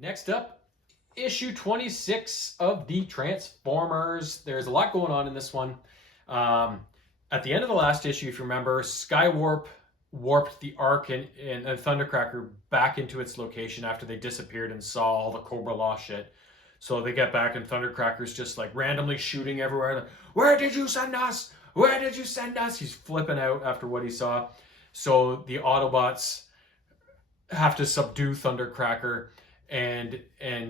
Next up, issue 26 of the Transformers. There's a lot going on in this one. Um, at the end of the last issue, if you remember, Skywarp warped the Ark and Thundercracker back into its location after they disappeared and saw all the Cobra Law shit. So they get back and Thundercracker's just like randomly shooting everywhere. Like, where did you send us? Where did you send us? He's flipping out after what he saw. So the Autobots have to subdue Thundercracker, and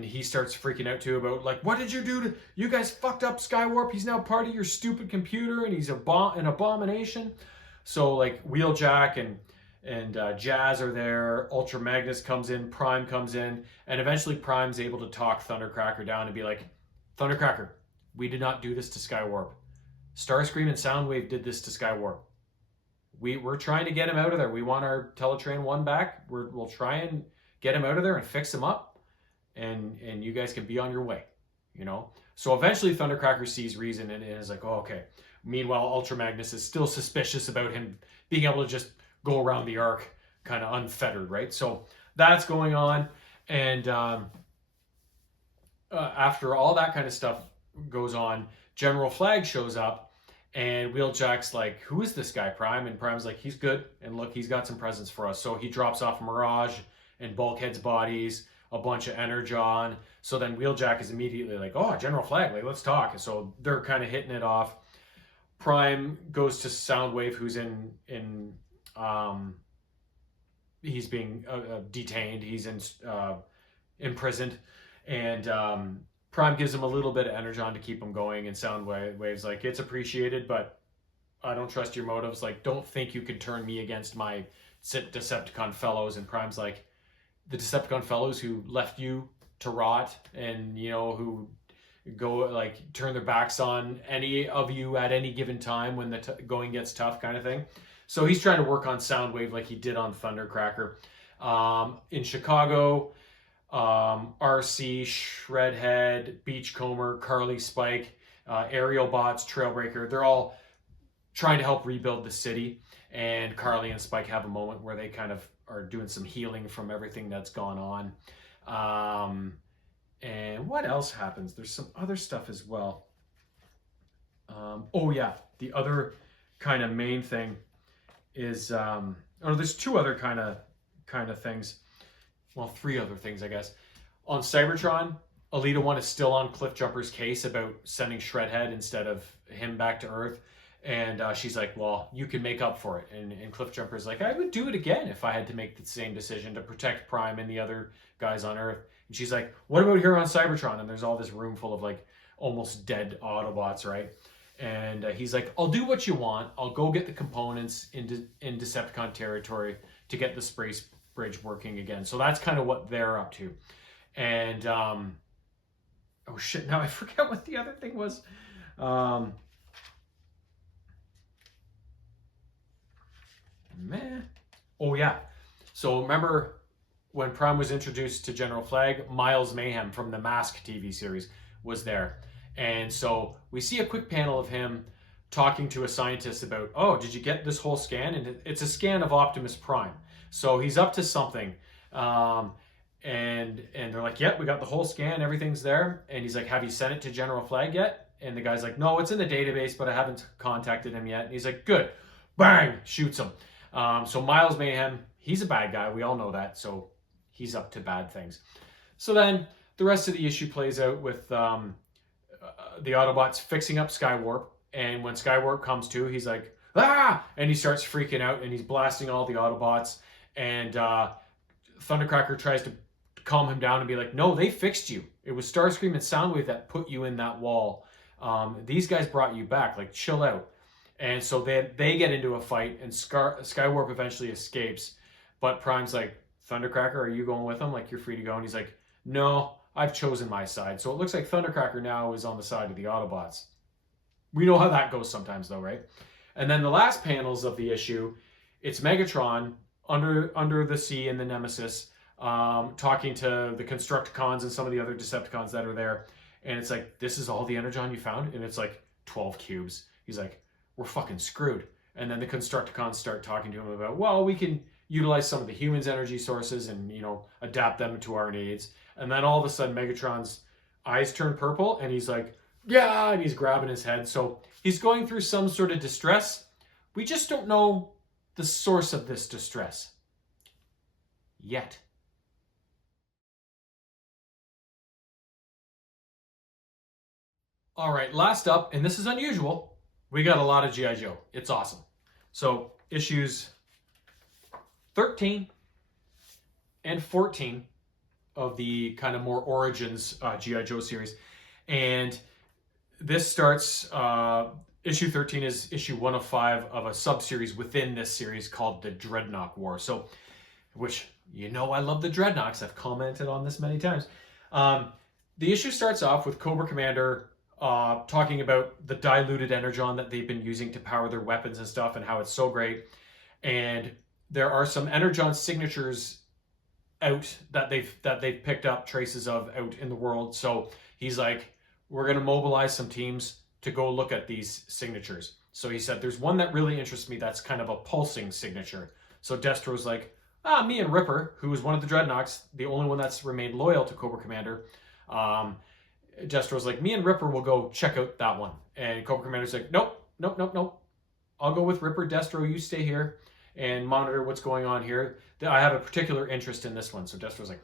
he starts freaking out too about like, what did you do to you guys? Fucked up Skywarp. He's now part of your stupid computer, and he's an abomination. So like Wheeljack and Jazz are there. Ultra Magnus comes in. Prime comes in, and eventually Prime's able to talk Thundercracker down and be like, Thundercracker, we did not do this to Skywarp. Starscream and Soundwave did this to Skywarp. We're trying to get him out of there. We want our Teletrain 1 back. We'll try and get him out of there and fix him up, and you guys can be on your way, you know? So eventually Thundercracker sees reason and is like, oh, okay. Meanwhile, Ultra Magnus is still suspicious about him being able to just go around the Ark kind of unfettered, right? So that's going on, and after all that kind of stuff goes on, General Flag shows up, and Wheeljack's like, who is this guy, Prime? And Prime's like, he's good. And look, he's got some presents for us. So he drops off Mirage and Bulkhead's bodies, a bunch of Energon. So then Wheeljack is immediately like, oh, General Flag, like, let's talk. And so they're kind of hitting it off. Prime goes to Soundwave, who's he's being detained. He's imprisoned. And Prime gives him a little bit of Energon to keep him going, and Soundwave's like, it's appreciated, but I don't trust your motives. Like, don't think you can turn me against my Decepticon fellows. And Prime's like, the Decepticon fellows who left you to rot, and, you know, who go, like, turn their backs on any of you at any given time when the going gets tough, kind of thing. So he's trying to work on Soundwave like he did on Thundercracker. In Chicago, RC, Shredhead, Beachcomber, Carly Spike, Aerial Bots, Trailbreaker, they're all trying to help rebuild the city. And Carly and Spike have a moment where they kind of are doing some healing from everything that's gone on. And what else happens? There's some other stuff as well. Oh yeah, the other kind of main thing is, there's two other kind of things. Well, three other things, I guess. On Cybertron, Elita 1 is still on Cliffjumper's case about sending Shredhead instead of him back to Earth. And she's like, well, you can make up for it. And Cliffjumper's like, I would do it again if I had to make the same decision to protect Prime and the other guys on Earth. And she's like, what about here on Cybertron? And there's all this room full of like almost dead Autobots, right? And he's like, I'll do what you want. I'll go get the components in Decepticon territory to get the space bridge working again. So that's kind of what they're up to. And oh shit, now I forget what the other thing was. Oh yeah, so remember when Prime was introduced to General Flag, Miles Mayhem from the Mask TV series was there. And so we see a quick panel of him talking to a scientist about, oh, did you get this whole scan? And it's a scan of Optimus Prime. So he's up to something. And they're like, yep, we got the whole scan, everything's there. And he's like, have you sent it to General Flag yet? And the guy's like, no, it's in the database, but I haven't contacted him yet. And he's like, good. Bang, shoots him. So Miles Mayhem, he's a bad guy. We all know that. So he's up to bad things. So then the rest of the issue plays out with the Autobots fixing up Skywarp. And when Skywarp comes to, he's like, ah! And he starts freaking out, and he's blasting all the Autobots. And Thundercracker tries to calm him down and be like, no, they fixed you. It was Starscream and Soundwave that put you in that wall. These guys brought you back. Like, chill out. And so they get into a fight, and Skywarp eventually escapes. But Prime's like, Thundercracker, are you going with him? Like, you're free to go. And he's like, no, I've chosen my side. So it looks like Thundercracker now is on the side of the Autobots. We know how that goes sometimes, though, right? And then the last panels of the issue, it's Megatron under the sea in the Nemesis, talking to the Constructicons and some of the other Decepticons that are there. And it's like, this is all the Energon you found? And it's like 12 cubes. He's like, we're fucking screwed. And then the Constructicons start talking to him about, well, we can utilize some of the humans' energy sources and, you know, adapt them to our needs. And then all of a sudden, Megatron's eyes turn purple, and he's like, yeah, and he's grabbing his head. So he's going through some sort of distress. We just don't know the source of this distress yet. All right, last up, and this is unusual, we got a lot of G.I. Joe. It's awesome. So issues 13 and 14 of the kind of more Origins G.I. Joe series. And this starts, issue 13 is issue 1 of 5 of a sub-series within this series called the Dreadnought War. So, which, you know, I love the Dreadnoughts. I've commented on this many times. The issue starts off with Cobra Commander talking about the diluted energon that they've been using to power their weapons and stuff, and how it's so great. And there are some energon signatures out that they've picked up traces of out in the world. So he's like, we're going to mobilize some teams to go look at these signatures. So he said, there's one that really interests me that's kind of a pulsing signature. So Destro's like, me and Ripper, who is one of the Dreadnoughts, the only one that's remained loyal to Cobra Commander, Destro's like, me and Ripper will go check out that one. And Cobra Commander's like, nope. I'll go with Ripper. Destro, you stay here and monitor what's going on here. I have a particular interest in this one. So Destro's like,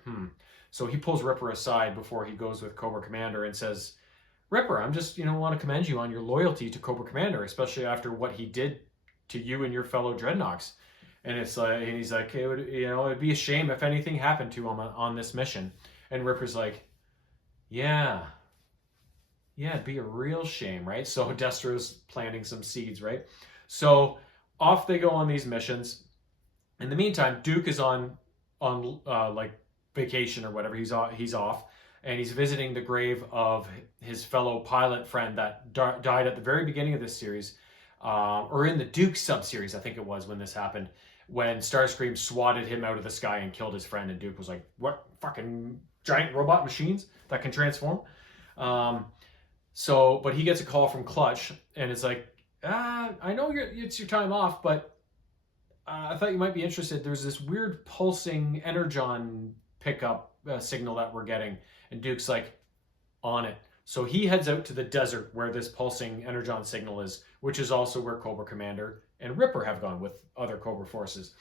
So he pulls Ripper aside before he goes with Cobra Commander and says, Ripper, I'm just, want to commend you on your loyalty to Cobra Commander, especially after what he did to you and your fellow Dreadnoughts. And it's like, and he's like, it'd be a shame if anything happened to him on this mission. And Ripper's like, yeah, it'd be a real shame, right? So Destro's planting some seeds, right? So off they go on these missions. In the meantime, Duke is on like vacation or whatever. He's off, and he's visiting the grave of his fellow pilot friend that died at the very beginning of this series, or in the Duke sub-series, I think it was, when this happened, when Starscream swatted him out of the sky and killed his friend, and Duke was like, what, fucking giant robot machines that can transform? But he gets a call from Clutch, and it's like, I know it's your time off, but I thought you might be interested. There's this weird pulsing energon pickup signal that we're getting. And Duke's like, on it. So he heads out to the desert where this pulsing energon signal is, which is also where Cobra Commander and Ripper have gone with other Cobra forces.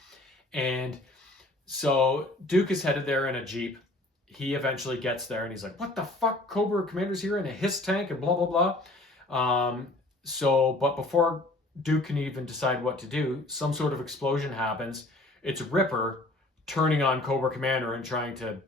And so Duke is headed there in a Jeep. He eventually gets there and he's like, what the fuck? Cobra Commander's here in a HISS tank and blah, blah, blah. But before Duke can even decide what to do, some sort of explosion happens. It's Ripper turning on Cobra Commander and trying to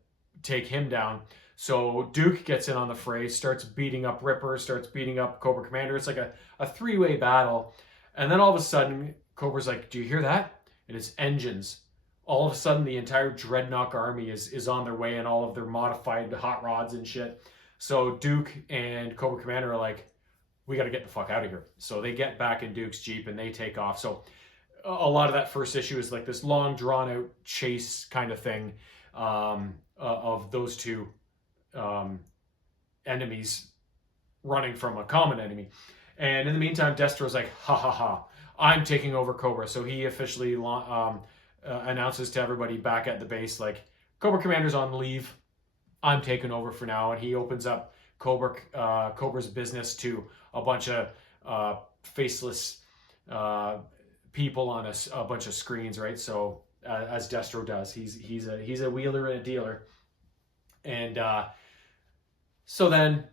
take him down. So Duke gets in on the fray, starts beating up Ripper, starts beating up Cobra Commander. It's like a three-way battle. And then all of a sudden, Cobra's like, do you hear that? And it's engines. All of a sudden, the entire Dreadnought army is on their way, and all of their modified hot rods and shit. So Duke and Cobra Commander are like, we got to get the fuck out of here. So they get back in Duke's Jeep and they take off. So a lot of that first issue is like this long drawn out chase kind of thing of those two enemies running from a common enemy. And in the meantime, Destro's like, ha ha ha, I'm taking over Cobra. So he officially announces to everybody back at the base, like, Cobra Commander's on leave. I'm taking over for now. And he opens up Cobra's business to a bunch of faceless people on a bunch of screens, right? So as Destro does, he's a wheeler and a dealer. And so then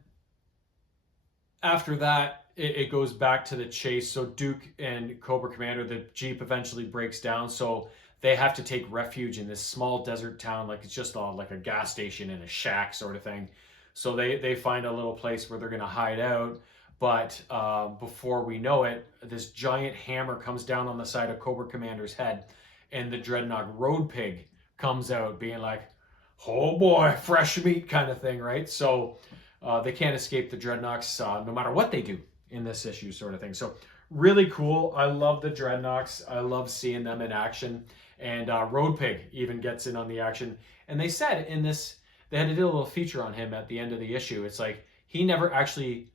after that, it goes back to the chase. So Duke and Cobra Commander, the Jeep eventually breaks down. So they have to take refuge in this small desert town. Like it's just like a gas station and a shack sort of thing. So they find a little place where they're going to hide out. But before we know it, this giant hammer comes down on the side of Cobra Commander's head. And the Dreadnought Road Pig comes out being like, oh boy, fresh meat kind of thing, right? So they can't escape the Dreadnoughts no matter what they do in this issue sort of thing. So really cool. I love the Dreadnoughts. I love seeing them in action. And Road Pig even gets in on the action. And they said in this, they had to do a little feature on him at the end of the issue. It's like, he never actually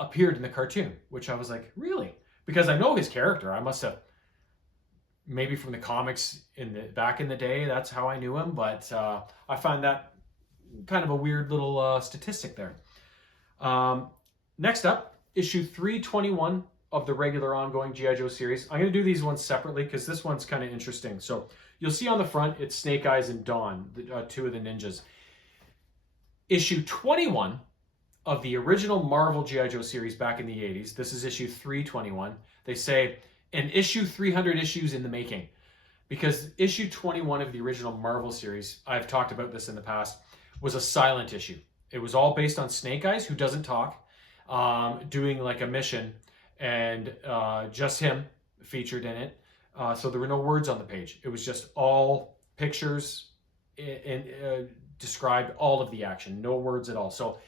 appeared in the cartoon, which I was like, really? Because I know his character. I must have maybe from the comics back in the day. That's how I knew him. But I find that kind of a weird little statistic there. Next up, issue 321 of the regular ongoing G.I. Joe series. I'm going to do these ones separately because this one's kind of interesting. So you'll see on the front, it's Snake Eyes and Dawn, two of the ninjas. Issue 21 of the original Marvel G.I. Joe series back in the 80s. This is issue 321. They say, an issue 300 issues in the making. Because issue 21 of the original Marvel series, I've talked about this in the past, was a silent issue. It was all based on Snake Eyes, who doesn't talk, doing like a mission, and just him featured in it. So there were no words on the page. It was just all pictures and described all of the action, no words at all. So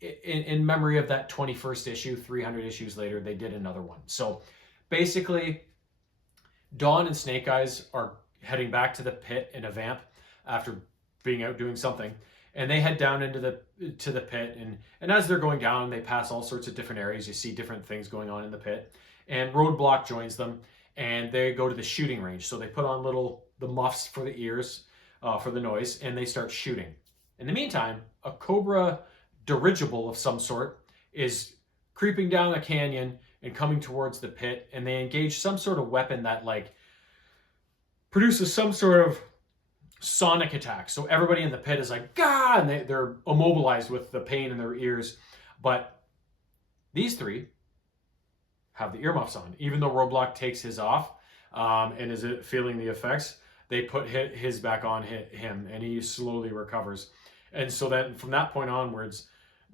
in memory of that 21st issue, 300 issues later, they did another one. So basically, Dawn and Snake Eyes are heading back to the pit in a vamp after being out doing something. And they head down into the pit, and as they're going down, they pass all sorts of different areas. You see different things going on in the pit. And Roadblock joins them, and they go to the shooting range. So they put on the muffs for the ears, for the noise, and they start shooting. In the meantime, a Cobra dirigible of some sort is creeping down a canyon and coming towards the pit, and they engage some sort of weapon that like produces some sort of sonic attack. So everybody in the pit is like, "Gah!" and they're immobilized with the pain in their ears. But these three have the earmuffs on. Even though Roadblock takes his off and is feeling the effects, they put his back on him, and he slowly recovers. And so then from that point onwards,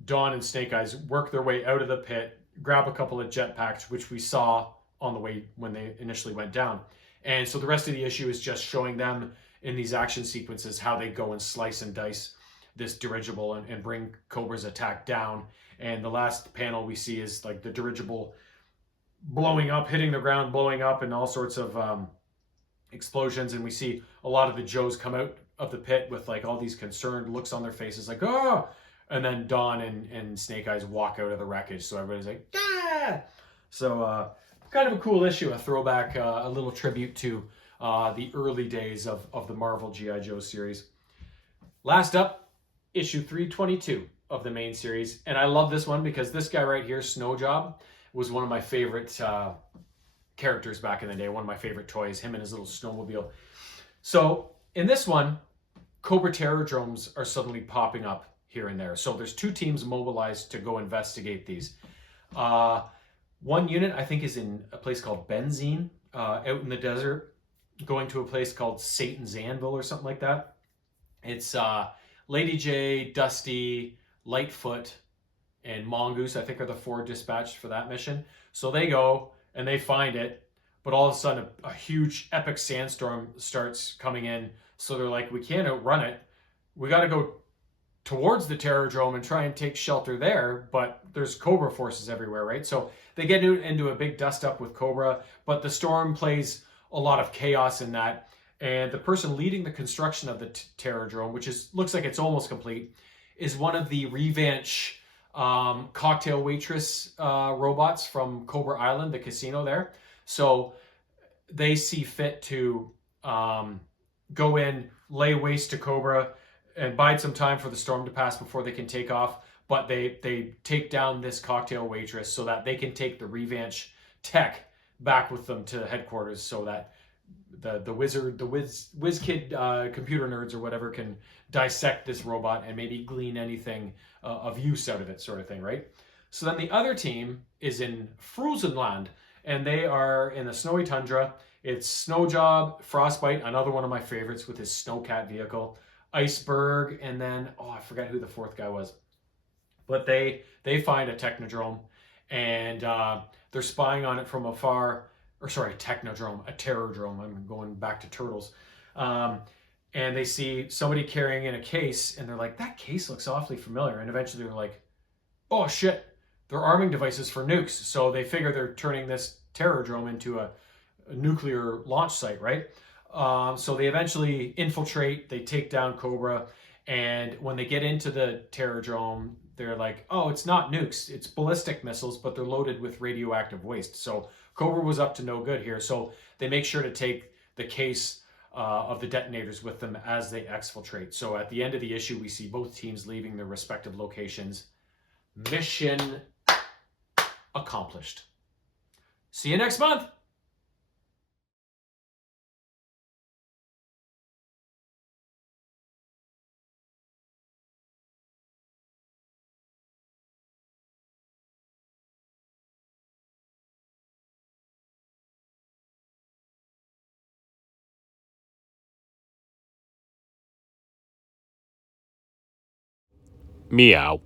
Dawn and Snake Eyes work their way out of the pit, grab a couple of jetpacks, which we saw on the way when they initially went down. And so the rest of the issue is just showing them in these action sequences how they go and slice and dice this dirigible and bring Cobra's attack down. And the last panel we see is like the dirigible blowing up, hitting the ground, blowing up, and all sorts of explosions. And we see a lot of the Joes come out of the pit with like all these concerned looks on their faces, like, "Oh!" And then Dawn and Snake Eyes walk out of the wreckage. So everybody's like, "Ah!" So kind of a cool issue, a throwback, a little tribute to the early days of the Marvel G.I. Joe series. Last up, issue 322 of the main series. And I love this one because this guy right here, Snowjob, was one of my favorite characters back in the day, one of my favorite toys, him and his little snowmobile. So in this one, Cobra Terrordromes are suddenly popping up here and there. So there's two teams mobilized to go investigate these. One unit, I think, is in a place called Benzene, out in the desert, going to a place called Satan's Anvil or something like that. It's Lady J, Dusty, Lightfoot, and Mongoose, I think, are the four dispatched for that mission. So they go and they find it, but all of a sudden a huge epic sandstorm starts coming in. So they're like, we can't outrun it. We got to go towards the Terrordrome and try and take shelter there, but there's Cobra forces everywhere, right? So they get into a big dust up with Cobra, but the storm plays a lot of chaos in that. And the person leading the construction of the Terrordrome, which looks like it's almost complete, is one of the Revanche cocktail waitress robots from Cobra Island, the casino there. So they see fit to go in, lay waste to Cobra, and bide some time for the storm to pass before they can take off. But they take down this cocktail waitress so that they can take the Revanche tech back with them to headquarters, so that the whiz kid computer nerds or whatever can dissect this robot and maybe glean anything of use out of it, sort of thing, right? So then the other team is in Frozenland, and they are in the snowy tundra. It's Snowjob, Frostbite, another one of my favorites with his Snowcat vehicle, Iceberg, and then, oh, I forgot who the fourth guy was. But they find a Technodrome, and they're spying on it from afar. Or sorry, Technodrome, a Terrordrome. I'm going back to Turtles. And they see somebody carrying in a case, and they're like, that case looks awfully familiar. And eventually they're like, oh shit, they're arming devices for nukes. So they figure they're turning this Terrordrome into a nuclear launch site, right? So they eventually infiltrate, they take down Cobra, and when they get into the Terrordrome, they're like, oh, it's not nukes, it's ballistic missiles, but they're loaded with radioactive waste. So Cobra was up to no good here. So they make sure to take the case of the detonators with them as they exfiltrate. So at the end of the issue, we see both teams leaving their respective locations. Mission accomplished. See you next month. Meow.